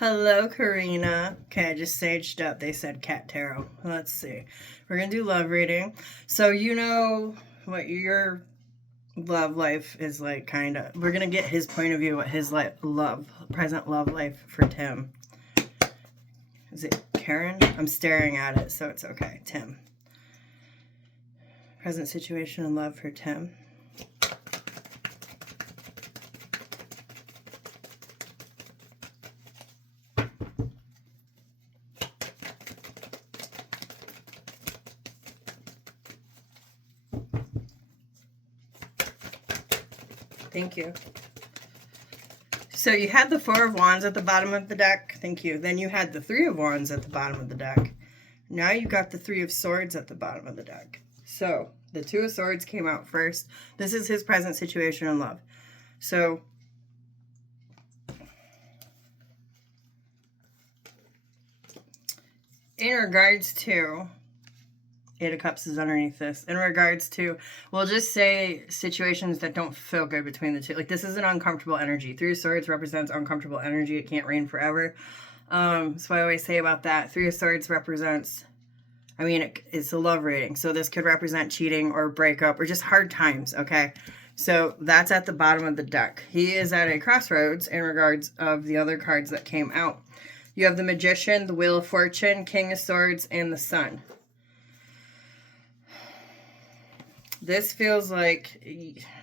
Hello, Karina. Okay, I just saged up. They said cat tarot. Let's see. We're going to do love reading. So, you know what your love life is like, kind of. We're going to get his point of view, what his present love life for Tim. Is it Karen? I'm staring at it, so it's okay. Tim. Present situation and love for Tim. Thank you. So you had the Four of Wands at the bottom of the deck. Thank you. Then you had the Three of Wands at the bottom of the deck. Now you got the Three of Swords at the bottom of the deck. So the Two of Swords came out first. This is his present situation in love. So in regards to, Eight of Cups is underneath this. In regards to, we'll just say situations that don't feel good between the two. Like, this is an uncomfortable energy. Three of Swords represents uncomfortable energy. It can't rain forever. So I always say about that. Three of Swords represents, it's a love reading. So this could represent cheating or breakup or just hard times, okay? So that's at the bottom of the deck. He is at a crossroads in regards of the other cards that came out. You have the Magician, the Wheel of Fortune, King of Swords, and the Sun. This feels like,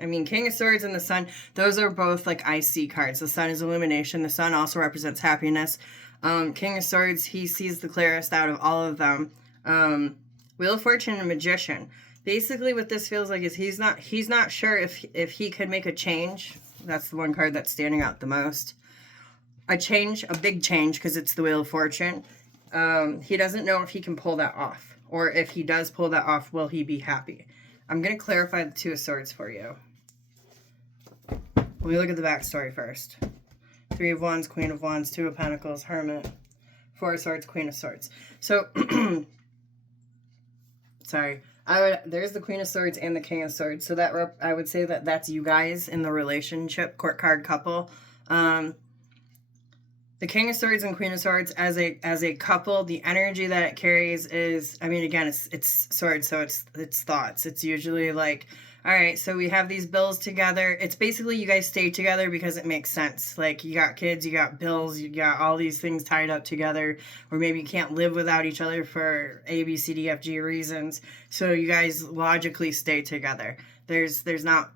King of Swords and the Sun, those are both like IC cards. The Sun is illumination. The Sun also represents happiness. King of Swords, he sees the clearest out of all of them. Wheel of Fortune and Magician. Basically what this feels like is he's not sure if he could make a change. That's the one card that's standing out the most. A big change, because it's the Wheel of Fortune. He doesn't know if he can pull that off. Or if he does pull that off, will he be happy? I'm going to clarify the Two of Swords for you. Let me look at the backstory first. Three of Wands, Queen of Wands, Two of Pentacles, Hermit, Four of Swords, Queen of Swords. So, sorry. There's the Queen of Swords and the King of Swords. So that I would say that that's you guys in the relationship, court card couple. The King of Swords and Queen of Swords as a couple, the energy that it carries is, again, it's swords, so it's thoughts. It's usually like, all right, so we have these bills together. It's basically you guys stay together because it makes sense. Like, you got kids, you got bills, you got all these things tied up together, or maybe you can't live without each other for A, B, C, D, F, G reasons. So you guys logically stay together. There's not,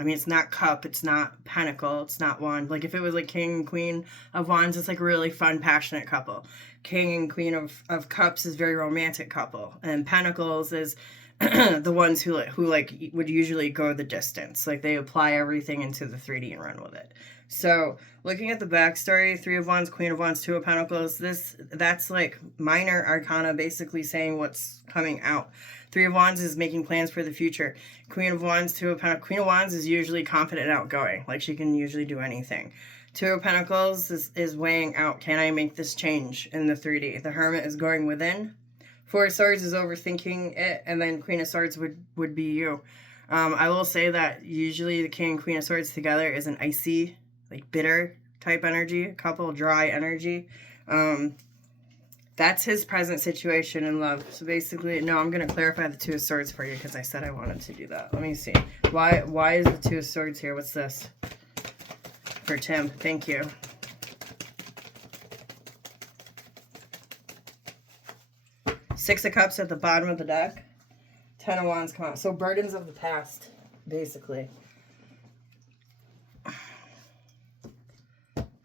it's not cup, it's not pentacle, it's not wand. Like, if it was like King and Queen of Wands, it's like a really fun, passionate couple. King and Queen of Cups is very romantic couple. And Pentacles is the ones who would usually go the distance. Like, they apply everything into the 3D and run with it. So, looking at the backstory, Three of Wands, Queen of Wands, Two of Pentacles, that's like minor arcana, basically saying what's coming out. Three of Wands is making plans for the future. Queen of Wands, Two of Pentacles. Queen of Wands is usually confident and outgoing. Like, she can usually do anything. Two of Pentacles is weighing out, can I make this change in the 3D? The Hermit is going within. Four of Swords is overthinking it. And then Queen of Swords would be you. I will say that usually the King and Queen of Swords together is an icy, like bitter type energy. Couple dry energy. That's his present situation in love. So basically, no, I'm going to clarify the Two of Swords for you because I said I wanted to do that. Let me see. Why is the Two of Swords here? What's this? For Tim. Thank you. Six of Cups at the bottom of the deck. Ten of Wands come out. So burdens of the past, basically.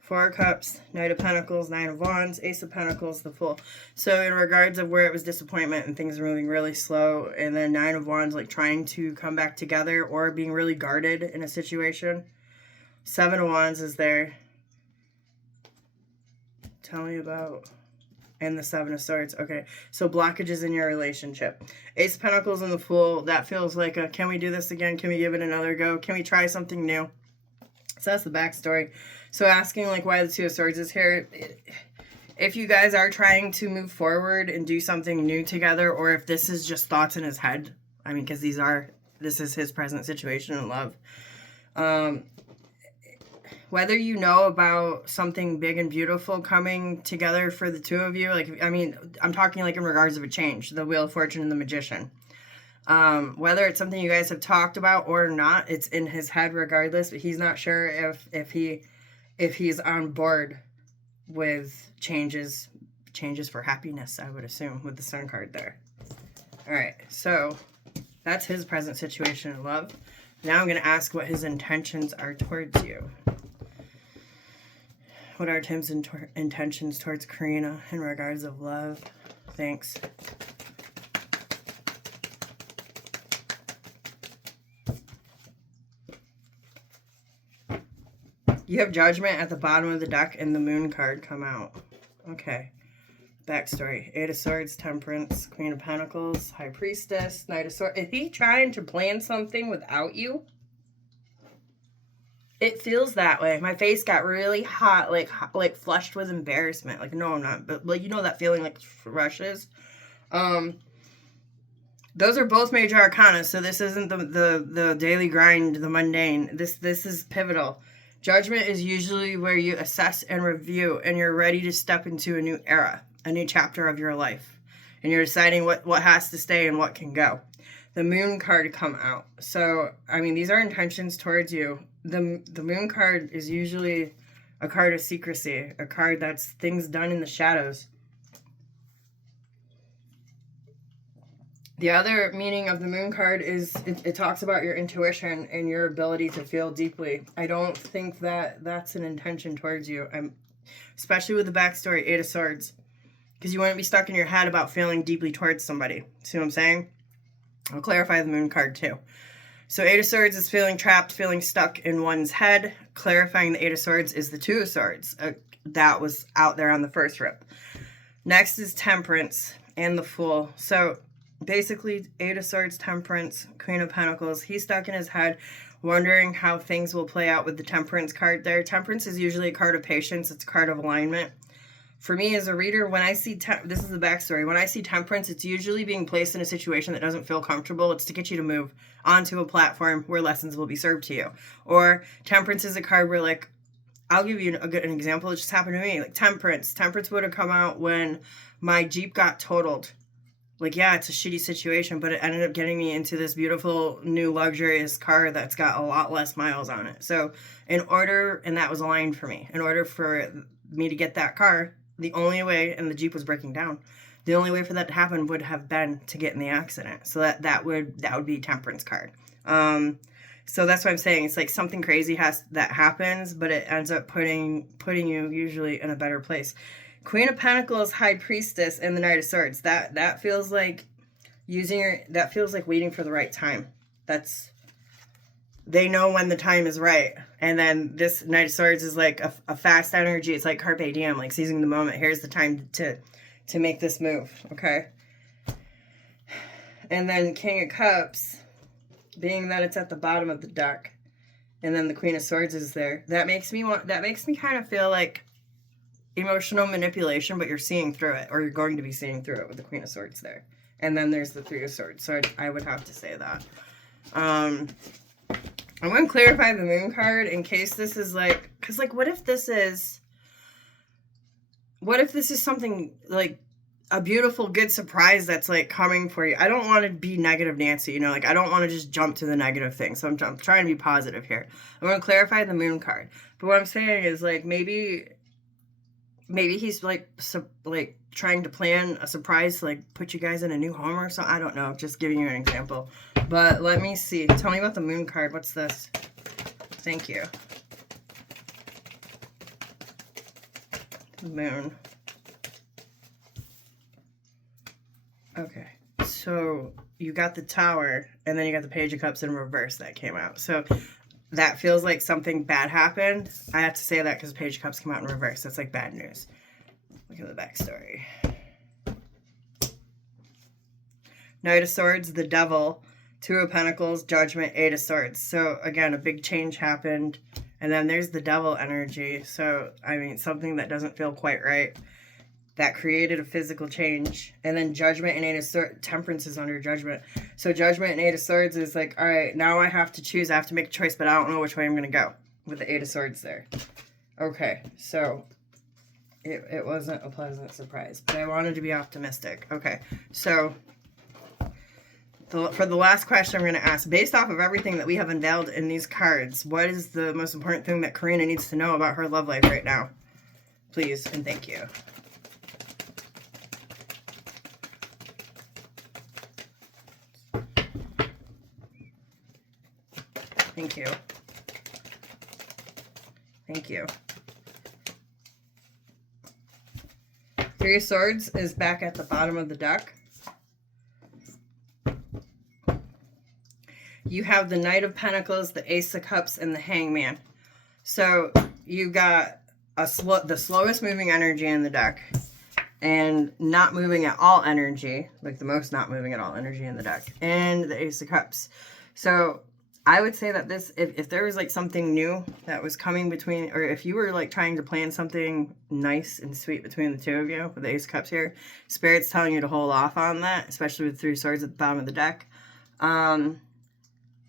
Four of Cups, Knight of Pentacles, Nine of Wands, Ace of Pentacles, the Fool. So in regards of where it was disappointment and things moving really slow, and then Nine of Wands, like trying to come back together or being really guarded in a situation. Seven of Wands is there. Tell me about... And the Seven of Swords. Okay, so blockages in your relationship. Ace of Pentacles and the Fool, that feels like a, can we do this again? Can we give it another go? Can we try something new? So that's the backstory. So asking like why the Two of Swords is here. If you guys are trying to move forward and do something new together, or if this is just thoughts in his head. Because this is his present situation in love. whether you know about something big and beautiful coming together for the two of you, like, I mean, I'm talking like in regards of a change, the Wheel of Fortune and the Magician. Whether it's something you guys have talked about or not, it's in his head regardless, but he's not sure if he's on board with changes for happiness, I would assume, with the Sun card there. All right, so that's his present situation in love. Now I'm going to ask what his intentions are towards you. What are Tim's intentions towards Karina in regards of love? Thanks. You have Judgment at the bottom of the deck and the Moon card come out. Okay. Backstory. Eight of Swords, Temperance, Queen of Pentacles, High Priestess, Knight of Swords. Is he trying to plan something without you? It feels that way. My face got really hot, like flushed with embarrassment. Like, no, I'm not. But, like, you know that feeling like rushes? Those are both major arcana, so this isn't the daily grind, the mundane. This is pivotal. Judgment is usually where you assess and review, and you're ready to step into a new era, a new chapter of your life. And you're deciding what has to stay and what can go. The Moon card come out. So, I mean, these are intentions towards you. The Moon card is usually a card of secrecy, a card that's things done in the shadows. The other meaning of the Moon card is it talks about your intuition and your ability to feel deeply. I don't think that that's an intention towards you. Especially with the backstory, Eight of Swords. Because you wouldn't be stuck in your head about feeling deeply towards somebody. See what I'm saying? I'll clarify the Moon card too. So Eight of Swords is feeling trapped, feeling stuck in one's head. Clarifying the Eight of Swords is the Two of Swords. That was out there on the first rip. Next is Temperance and the Fool. So basically, Eight of Swords, Temperance, Queen of Pentacles. He's stuck in his head, wondering how things will play out with the Temperance card there. Temperance is usually a card of patience. It's a card of alignment. For me as a reader, when I see, this is the backstory, when I see Temperance, it's usually being placed in a situation that doesn't feel comfortable. It's to get you to move onto a platform where lessons will be served to you. Or Temperance is a card where, like, I'll give you an example. It just happened to me. Like Temperance. Temperance would have come out when my Jeep got totaled. Like, yeah, it's a shitty situation, but it ended up getting me into this beautiful, new, luxurious car that's got a lot less miles on it. So and that was aligned for me. In order for me to get that car, the only way, and the Jeep was breaking down, the only way for that to happen would have been to get in the accident. So that would be Temperance card. So that's what I'm saying. It's like something crazy that happens, but it ends up putting you usually in a better place. Queen of Pentacles, High Priestess, and the Knight of Swords. That feels like that feels like waiting for the right time. They know when the time is right. And then this Knight of Swords is like a fast energy. It's like carpe diem, like seizing the moment. Here's the time to make this move, okay? And then King of Cups, being that it's at the bottom of the deck, and then the Queen of Swords is there. That makes me kind of feel like emotional manipulation, but you're seeing through it, or you're going to be seeing through it with the Queen of Swords there. And then there's the Three of Swords. So I would have to say that. I'm going to clarify the Moon card in case this is like, because like, what if this is something like a beautiful, good surprise that's like coming for you? I don't want to be negative Nancy, you know, like I don't want to just jump to the negative thing. So I'm trying to be positive here. I'm going to clarify the Moon card. But what I'm saying is like, maybe he's like trying to plan a surprise to like put you guys in a new home or something. I don't know. Just giving you an example. But let me see. Tell me about the Moon card. What's this? Thank you. The Moon. Okay. So you got the Tower, and then you got the Page of Cups in reverse that came out. So that feels like something bad happened. I have to say that because Page of Cups came out in reverse. That's like bad news. Look at the backstory. Knight of Swords, the Devil, Two of Pentacles, Judgment, Eight of Swords. So again, a big change happened. And then there's the Devil energy. So, I mean, something that doesn't feel quite right. That created a physical change. And then Judgment and Eight of Swords, Temperance is under Judgment. So Judgment and Eight of Swords is like, all right, now I have to choose. I have to make a choice, but I don't know which way I'm going to go. with the Eight of Swords there. Okay, so it wasn't a pleasant surprise, but I wanted to be optimistic. Okay, so for the last question I'm going to ask, based off of everything that we have unveiled in these cards, what is the most important thing that Karina needs to know about her love life right now? Please and thank you. Thank you. Thank you. Three of Swords is back at the bottom of the deck. You have the Knight of Pentacles, the Ace of Cups, and the Hangman. So you got the slowest moving energy in the deck, and not moving at all energy, like the most not moving at all energy in the deck, and the Ace of Cups. So I would say that this, if there was like something new that was coming between, or if you were like trying to plan something nice and sweet between the two of you, with the Ace of Cups here, Spirit's telling you to hold off on that, especially with Three Swords at the bottom of the deck.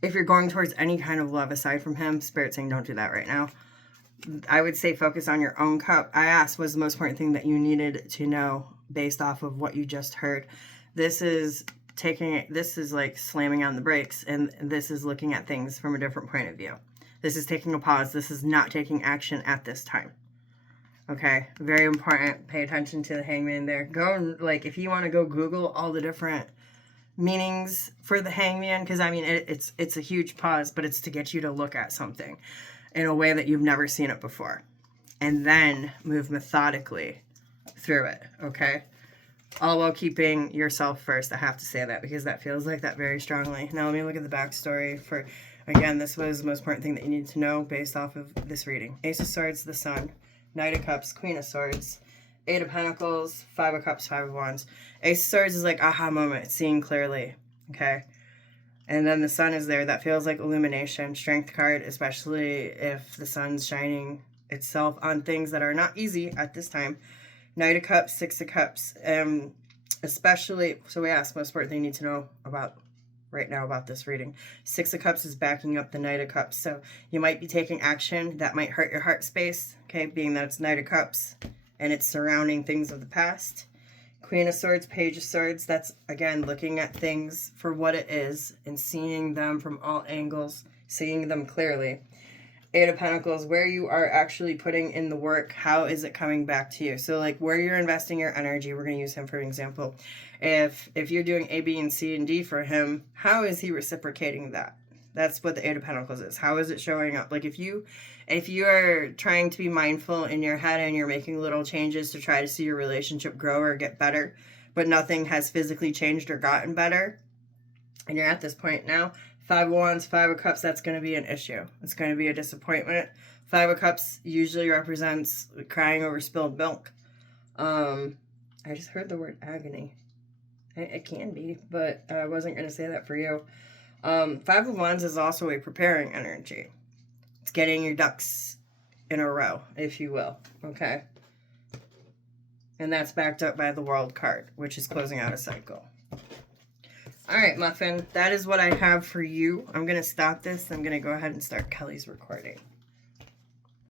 If you're going towards any kind of love aside from him, Spirit's saying don't do that right now. I would say focus on your own cup. I asked, what's the most important thing that you needed to know based off of what you just heard? This is like slamming on the brakes, and this is looking at things from a different point of view. This is taking a pause. This is not taking action at this time. Okay, very important. Pay attention to the Hangman there. Go, like, if you want to go Google all the different meanings for the Hangman, because I mean it's a huge pause, but it's to get you to look at something in a way that you've never seen it before, and then move methodically through it. Okay, all while keeping yourself first. I have to say that because that feels like that very strongly. Now let me look at the backstory for, again, this was the most important thing that you need to know based off of this reading. Ace of Swords, the Sun, Knight of Cups, Queen of Swords, Eight of Pentacles, Five of Cups, Five of Wands. Ace of Swords is like aha moment, seeing clearly, okay? And then the Sun is there. That feels like illumination, strength card, especially if the sun's shining itself on things that are not easy at this time. Knight of Cups, Six of Cups, especially, so we asked, most important thing you need to know about right now about this reading. Six of Cups is backing up the Knight of Cups. So you might be taking action that might hurt your heart space, okay, being that it's Knight of Cups and it's surrounding things of the past. Queen of Swords, Page of Swords, that's, again, looking at things for what it is and seeing them from all angles, seeing them clearly. Eight of Pentacles, where you are actually putting in the work, how is it coming back to you? So, like, where you're investing your energy, we're going to use him for an example. If you're doing A, B, and C, and D for him, how is he reciprocating that? That's what the Eight of Pentacles is. How is it showing up? Like, if you are trying to be mindful in your head and you're making little changes to try to see your relationship grow or get better, but nothing has physically changed or gotten better, and you're at this point now, Five of Wands, Five of Cups, that's going to be an issue. It's going to be a disappointment. Five of Cups usually represents crying over spilled milk. I just heard the word agony. It can be, but I wasn't going to say that for you. Five of Wands is also a preparing energy. It's getting your ducks in a row, if you will, okay? And that's backed up by the World card, which is closing out a cycle. All right, Muffin, that is what I have for you. I'm going to stop this. I'm going to go ahead and start Kelly's recording.